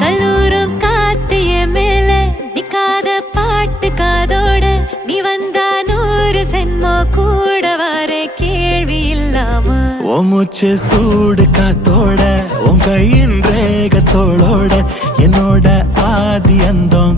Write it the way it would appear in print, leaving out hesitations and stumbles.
கல்லூரும் காத்திய மேல நிக்காத பாட்டு காதோட நீ வந்தா 100 சென்மோ கூட வர கேள்வி இல்லாம மூச்சு சூடு காத்தோட உன் கையின் ரேகத்தோளோட என்னோட ஆதி அந்தம்